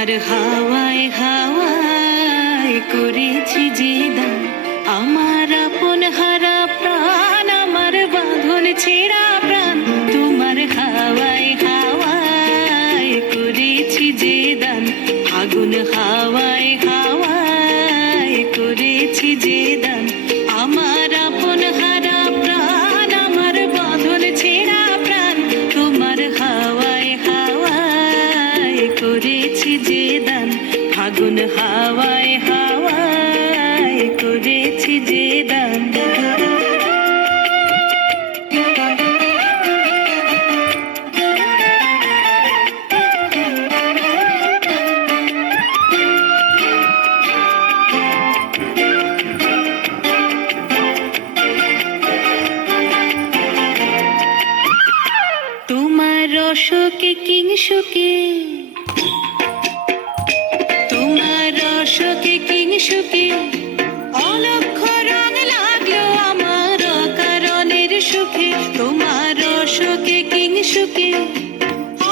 তোমার হাওয়ায় হাওয়ায় করেছি যে দান, আমার আপন হারা প্রাণ, আমার বাঁধন ছেঁড়া প্রাণ। তোমার হাওয়ায় হাওয়ায় করেছি যে দান, আগুন হাওয়ায় হাওয়ায় করেছি যে দান, আমার আপন হারা প্রাণ, আমার বাঁধন ছেঁড়া প্রাণ। তোমার হাওয়ায় হাওয়ায় করেছি যে দান, আগুন হাওয়ায় হাওয়ায় করেছি যে দান। তোমার রসকে কিংসুকে, তোমার রসকে কিংসুকে অলক্ষ রং লাগলো আমার অকারণের সুখে। তোমার রসকে কিংসুকে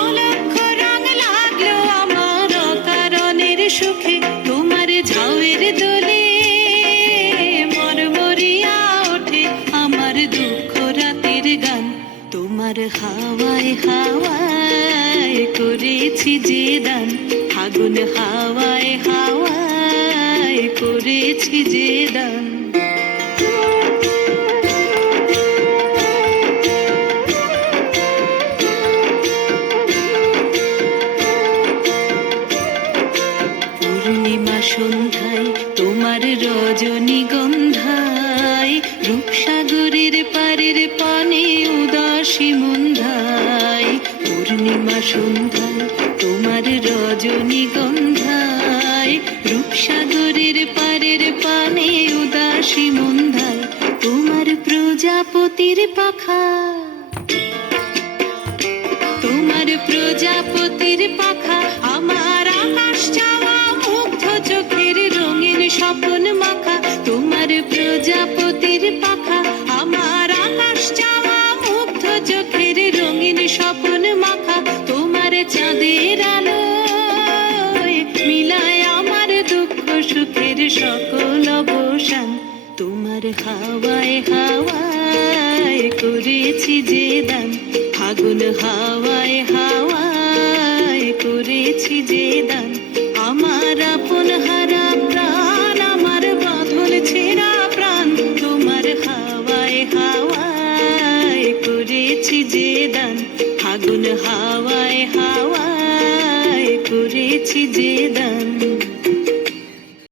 অলক্ষ রং লাগলো আমার অকারণের সুখে। তোমার ঝাউয়ের দোলে মরমরিয়া ওঠে আমার দুঃখ রাতের গান। তোমার হাওয়ায় হাওয়ায় করেছি যে দান, আগুন হাওয়ায় হাওয়ায় করেছি যে দান। পূর্ণিমা সন্ধ্যায় তোমার রজনীগন্ধায়, রূপসাগরের পারের পানে উদাসী মন্ধায়। পূর্ণিমা সন্ধ্যায় তোমার রজনীগন্ধায়, রূপসাগরের পারের পানে উদাসী মন্ধায়। তোমার প্রজাপতির পাখা, তোমার প্রজাপতির পাখা আমার আকাশ চাওয়া মুগ্ধ চোখের রঙিন স্বপন মাখা। তোমার প্রজাপতির পাখা আমার আকাশ চাওয়া মুগ্ধ চোখের রঙিন স্বপন মাখা। তোমার চাঁদের আলোয় মিলায় আমার দুঃখ সুখের সকল অবসান। তোমার হাওয়ায় হাওয়ায় করেছি যে দান, আগুন হাওয়ায় হাওয়ায় করেছি যে দান, আমার আপন হারা প্রাণ, আমার বাঁধন ছেঁড়া প্রাণ। তোমার হাওয়ায় হাওয়ায় করেছি যে দান, আগুন হাওয়ায় হাওয়ায় করেছি যে